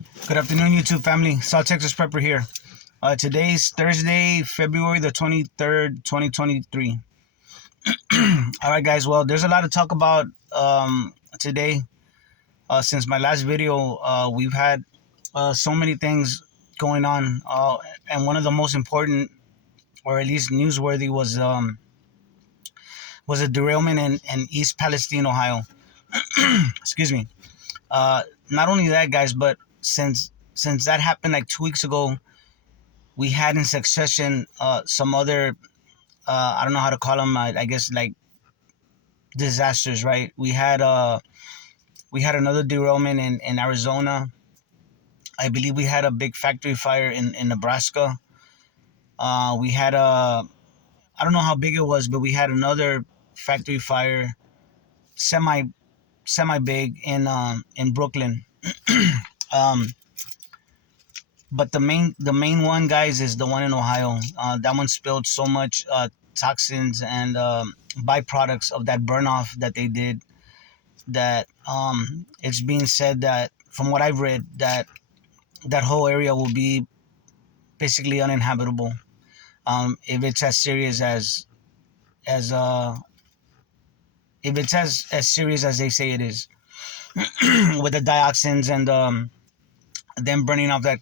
Good afternoon, YouTube family. South Texas Prepper here. Today's Thursday, February the 23rd, 2023. All right, guys. Well, there's a lot to talk about today. Since my last video, we've had so many things going on. And one of the most important, or at least newsworthy, was a derailment in East Palestine, Ohio. Excuse me. Not only that, guys, but since that happened like 2 weeks ago, we had in succession some other I don't know how to call them. I guess like disasters, right? We had another derailment in Arizona. I believe we had a big factory fire in Nebraska. We had a I don't know how big it was, but we had another factory fire, semi semi big in Brooklyn. um, but the main one, guys, is the one in Ohio. That one spilled so much toxins and byproducts of that burn off that they did, that it's being said that, from what I've read, that that whole area will be basically uninhabitable, if it's as serious as if it's as serious as they say it is, with the dioxins and them burning off that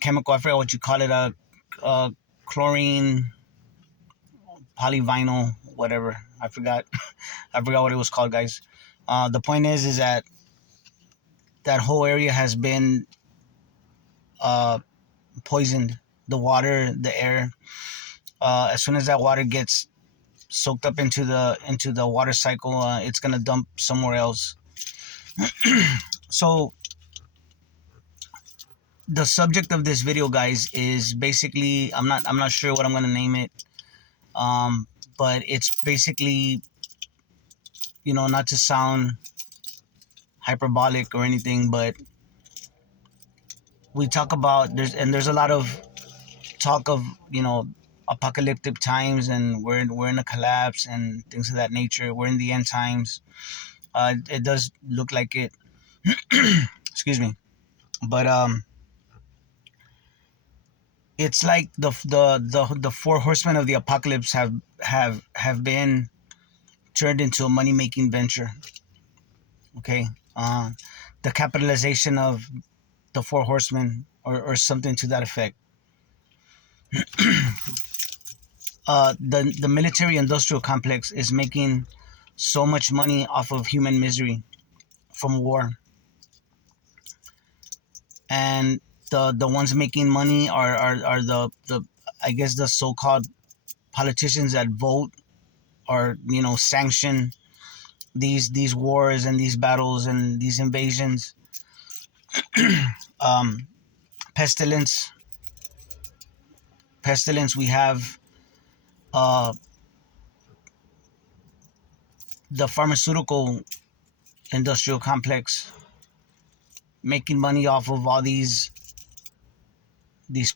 chemical. I forget what you call it. Uh Chlorine, polyvinyl, whatever. I forgot. I forgot what it was called, guys. The point is that that whole area has been uh, poisoned. The water, the air. As soon as that water gets soaked up into the water cycle, it's gonna dump somewhere else. So the subject of this video, guys, is basically, I'm not sure what I'm gonna name it. Um, but it's basically, not to sound hyperbolic or anything, but we talk about there's a lot of talk of apocalyptic times, and we're in a collapse and things of that nature. We're in the end times. It does look like it. Excuse me. But it's like the four horsemen of the apocalypse have been turned into a money making venture. Okay. The capitalization of the four horsemen, or something to that effect. The military industrial complex is making so much money off of human misery from war, and the ones making money are the I guess the so-called politicians that vote, or sanction these wars and these battles and these invasions. um, pestilence, pestilence. We have uh, the pharmaceutical industrial complex making money off of all these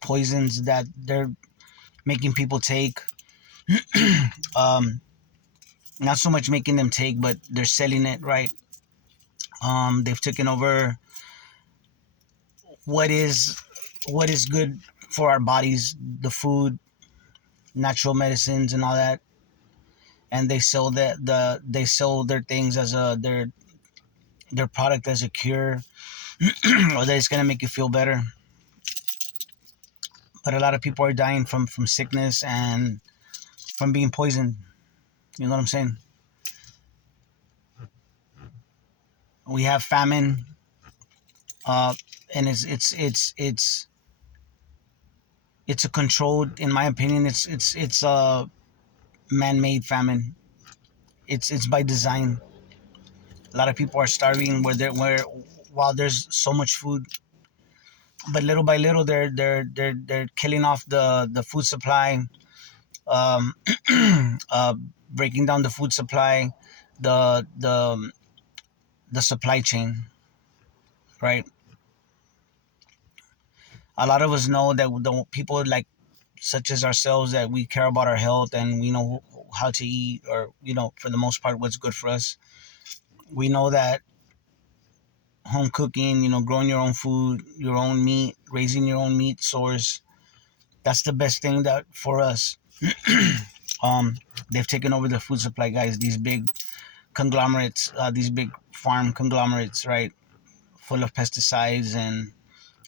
poisons that they're making people take. um, Not so much making them take, but they're selling it, right? They've taken over what is good for our bodies, the food, natural medicines, and all that, and they sell they sell their things as their product as a cure, or that it's gonna make you feel better. But a lot of people are dying from sickness and from being poisoned. You know what I'm saying? We have famine, uh, and it's a controlled, in my opinion, it's a man-made famine. It's by design. A lot of people are starving where while there's so much food, but little by little they're killing off the food supply, um, uh, breaking down the food supply, the the the supply chain, right? A lot of us know that the people like such as ourselves, that we care about our health and we know how to eat, or for the most part what's good for us. We know that home cooking, growing your own food, your own meat, raising your own meat source, that's the best thing that for us. um, they've taken over the food supply, guys. These big conglomerates, these big farm conglomerates, right, full of pesticides and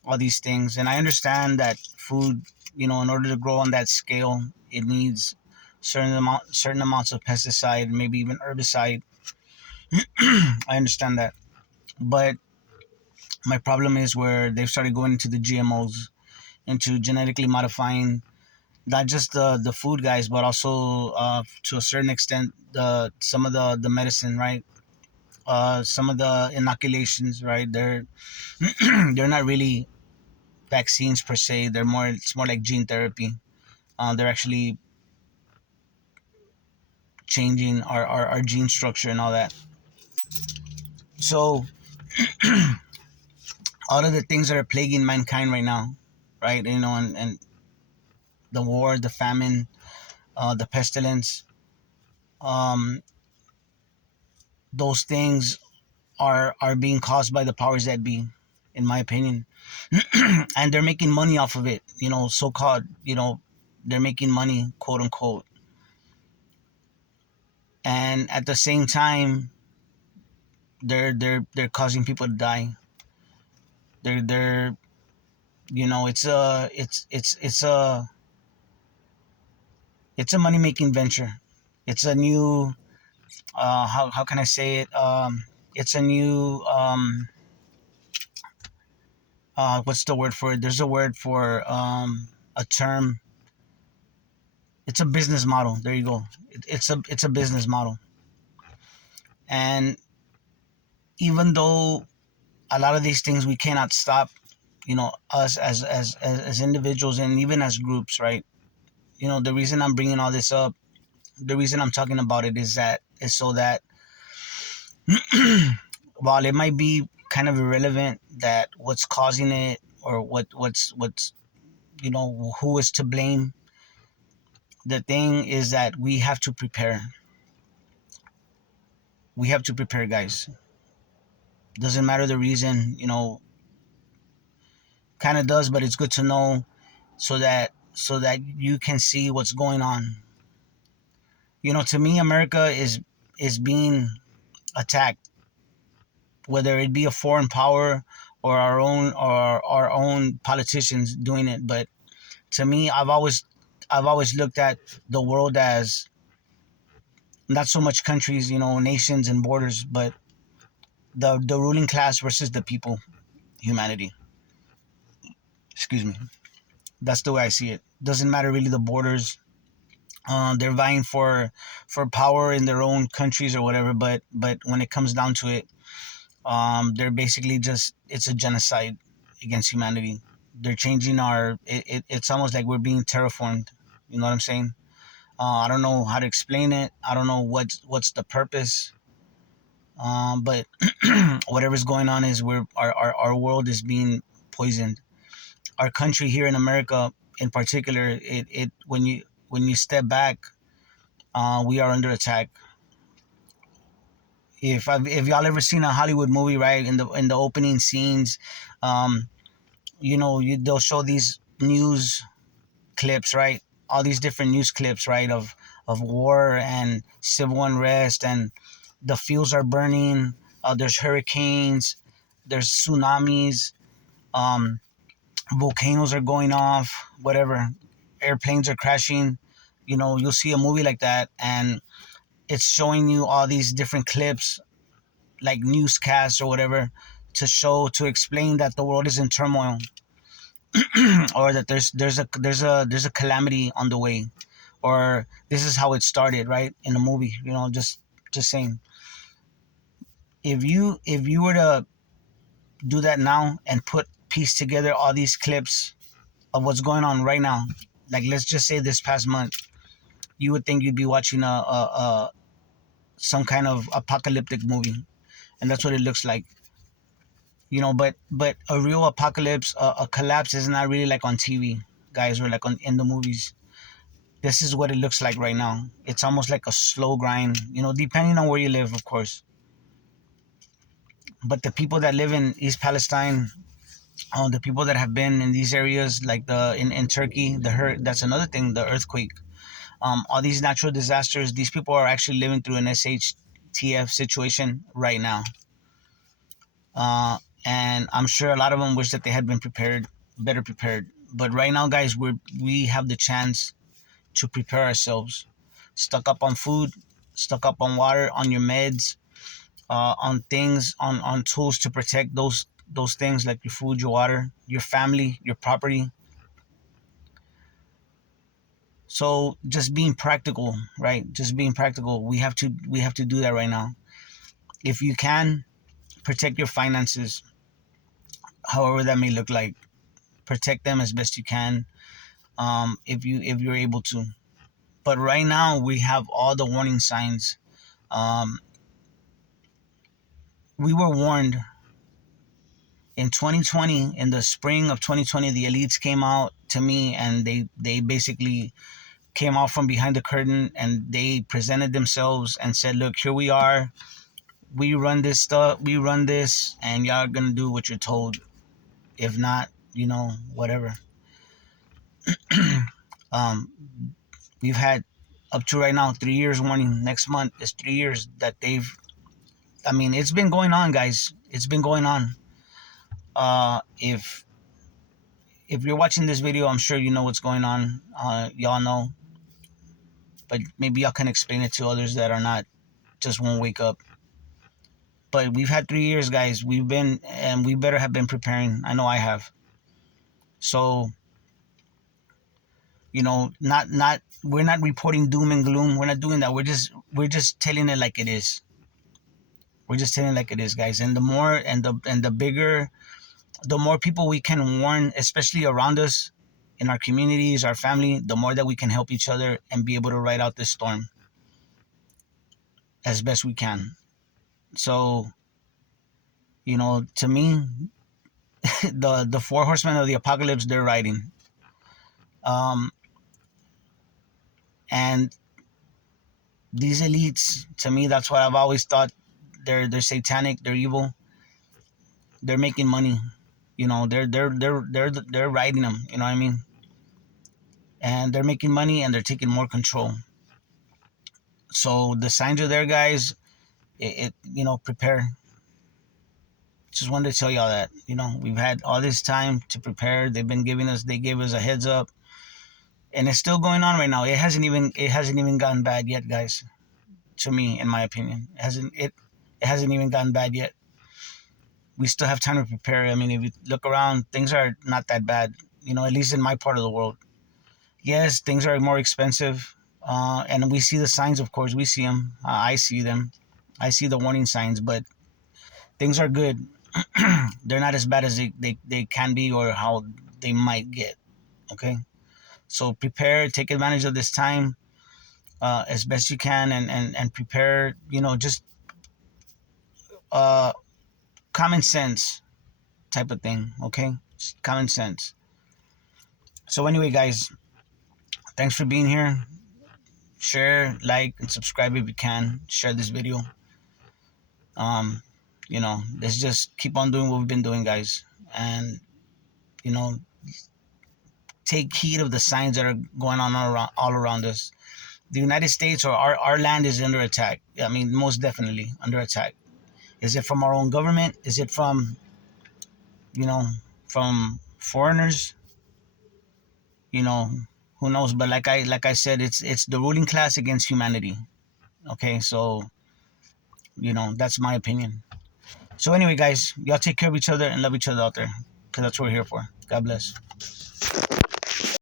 all these things. And I understand that food, in order to grow on that scale, it needs certain amounts of pesticide, maybe even herbicide. I understand that, but my problem is where they've started going into the GMOs, into genetically modifying not just the food, guys, but also to a certain extent some of the medicine, right? Some of the inoculations, right? They're not really vaccines per se. It's more like gene therapy. They're actually changing our gene structure and all that. So all of the things that are plaguing mankind right now, right? And the war, the famine, the pestilence, um, those things are being caused by the powers that be, in my opinion. And they're making money off of it, so called, they're making money, quote unquote. And at the same time, they're causing people to die. They're it's a money making venture. It's a new, how can I say it, it's a new, what's the word for it? There's a word for, a term. It's a business model. There you go. It's a business model. And even though a lot of these things we cannot stop, us as individuals and even as groups, right? The reason I'm bringing all this up, the reason I'm talking about it is so that while it might be kind of irrelevant that what's causing it, or what's who is to blame, the thing is that we have to prepare, guys. Doesn't matter the reason, kind of does, but it's good to know, so that you can see what's going on. To me, America is being attacked, whether it be a foreign power or our own politicians doing it. But to me, I've always looked at the world as not so much countries, nations and borders, but the ruling class versus the people, humanity. Excuse me. That's the way I see it. Doesn't matter really the borders. They're vying for power in their own countries or whatever, but when it comes down to it, they're basically just, it's a genocide against humanity. They're changing it's almost like we're being terraformed. You know what I'm saying? I don't know how to explain it. I don't know what's the purpose. But whatever's going on is our world is being poisoned. Our country here in America, in particular, it when you step back, we are under attack. If y'all ever seen a Hollywood movie, right? In the opening scenes, um, they'll show these news clips, right? All these different news clips, right? Of war and civil unrest, and the fields are burning. There's hurricanes, there's tsunamis, um, volcanoes are going off, whatever, airplanes are crashing. You'll see a movie like that, and it's showing you all these different clips, like newscasts or whatever, to explain that the world is in turmoil, or that there's a calamity on the way, or this is how it started, right, in the movie. Just saying, if you were to do that now and piece together all these clips of what's going on right now, like let's just say this past month, you would think you'd be watching a some kind of apocalyptic movie, and that's what it looks like. But a real apocalypse, a collapse, is not really like on TV, guys, or like in the movies. This is what it looks like right now. It's almost like a slow grind, depending on where you live, of course. But the people that live in East Palestine, the people that have been in these areas, like in Turkey, that's another thing, the earthquake, all these natural disasters, these people are actually living through an SHTF situation right now. Uh, and I'm sure a lot of them wish that they had been prepared, better prepared. But right now, guys, we have the chance to prepare ourselves. Stock up on food, stock up on water, on your meds, on things, on tools to protect those things like your food, your water, your family, your property. So just being practical, right? Just being practical. We have to do that right now. If you can, protect your finances, however that may look like. Protect them as best you can, if you're able to. But right now we have all the warning signs. Um, we were warned in 2020, in the spring of 2020. The elites came out to me and they basically came out from behind the curtain and they presented themselves and said, look, here we are, we run this stuff, we run this, and y'all are gonna do what you're told. If not, whatever. um, we've had up to right now 3 years warning. Next month is 3 years that they've, I mean, it's been going on, guys. It's been going on. If you're watching this video, I'm sure you know what's going on. Y'all know, but maybe y'all can explain it to others that are not, just won't wake up. But we've had 3 years, guys. We've been, and we better have been preparing. I know I have. So, not we're not reporting doom and gloom. We're not doing that. We're just telling it like it is. We're just telling it like it is, guys. And the more and the bigger, the more people we can warn, especially around us, in our communities, our family, the more that we can help each other and be able to ride out this storm as best we can. So, to me, the four horsemen of the apocalypse, they're riding. Um, and these elites, to me, that's what I've always thought. They're satanic. They're evil. They're making money. They're riding them. You know what I mean? And they're making money and they're taking more control. So the signs are there, guys. Prepare. Just wanted to tell y'all that. We've had all this time to prepare. They gave us a heads up, and it's still going on right now. It hasn't even gotten bad yet, guys. To me, in my opinion, it hasn't even gotten bad yet. We still have time to prepare. I mean, if you look around, things are not that bad. At least in my part of the world. Yes, things are more expensive, and we see the signs. Of course, we see them. I see them. I see the warning signs, but things are good. They're not as bad as they can be or how they might get. Okay, so prepare, take advantage of this time, as best you can, and prepare. Just uh, common sense type of thing. Okay, just common sense. So anyway, guys, thanks for being here. Share, like, and subscribe if you can. Share this video. Um, let's just keep on doing what we've been doing, guys, and you know, take heed of the signs that are going on all around us. The United States, or our land, is under attack. I mean, most definitely under attack. Is it from our own government? Is it you know, from foreigners? You know, who knows? But like I said, it's the ruling class against humanity. Okay, so that's my opinion. So anyway, guys, y'all take care of each other and love each other out there, because that's what we're here for. God bless.